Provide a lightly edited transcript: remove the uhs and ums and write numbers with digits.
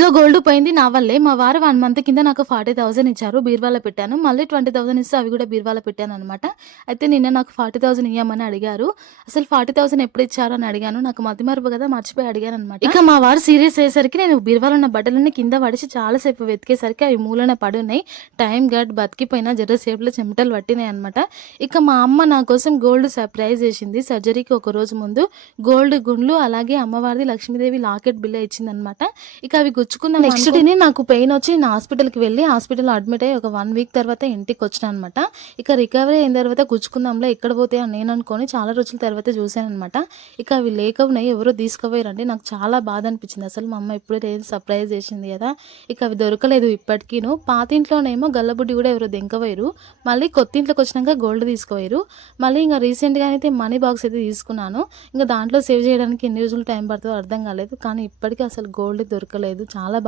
ఇంట్లో గోల్డ్ పోయింది నా వల్లే. మా వారు 1 మంత్ కింద నాకు 40,000 ఇచ్చారు. బీరువాలో పెట్టాను. మళ్ళీ 20,000 ఇస్తే అవి గూడా బీరువాలో పెట్టాననమాట. అయితే నిన్న నాకు 40,000 ఇయ్యమని అడిగారు. అసలు 40,000 ఎప్పుడిచ్చారు అని అడిగాను. నాకు మతిమరుపు గదా! మర్చిపోయి అడిగాననమాట. ఇక మా వారు సీరియస్ అయ్యేసరికి నేను బీరువాలో ఉన్న బట్టలన్నీ కింద పడేసి చాలా సేపు వెతికేసరికి అవి మూలన పడున్నాయి. టైం గడ్ బతికిపోయినా జర సేపులో చెమటలు పట్టినాయనమాట. ఇక మా అమ్మ నా కోసం గోల్డ్ సర్ప్రైజ్ చేసింది. సర్జరీకి ఒక రోజు ముందు గోల్డ్ గుండ్లు అలాగే అమ్మవారిది లక్ష్మీదేవి లాకెట్ బిల్ల ఇచ్చిందనమాట. ఇక అవి గుచ్చుకుందాం నెక్స్ట్ డేనే నాకు పెయిన్ వచ్చి నేను హాస్పిటల్‌కి వెళ్ళి హాస్పిటల్‌లో అడ్మిట్ అయ్యి ఒక 1 వీక్ తర్వాత ఇంటికొచ్చినాననమాట. ఇక రికవరీ అయిన తర్వాత గుచ్చుకుందాంలే ఎక్కడ పోతాయో అని నేను అనుకోని చాలా రోజుల తర్వాత చూసాననమాట. ఇక అవి లేకున్నాయి ఎవరో తీసుకుపోయారండి. నాకు చాలా బాధ అనిపించింది. అసలు మా అమ్మ ఎప్పుడో లేదు సర్ప్రైజ్ చేసింది కదా! ఇక అవి దొరకలేదు ఇప్పటికీను. పాత ఇంట్లోనేమో గల్లబుడ్డి కూడా ఎవరో దెంకవోయిరు. మళ్ళీ కొత్త ఇంట్లోకొచ్చినాక గోల్డ్ తీసుకుపోయిరు. మళ్ళీ ఇంక రీసెంట్‌గా అయితే మనీ బాక్స్ అయితే తీసుకున్నాను. ఇంక దాంట్లో సేవ్ చేయడానికి ఎన్ని రోజులు టైం పడతదో అర్థం కాలేదు. కానీ ఇప్పటికి అసలు గోల్డ్ దొరకలేదు. చాలా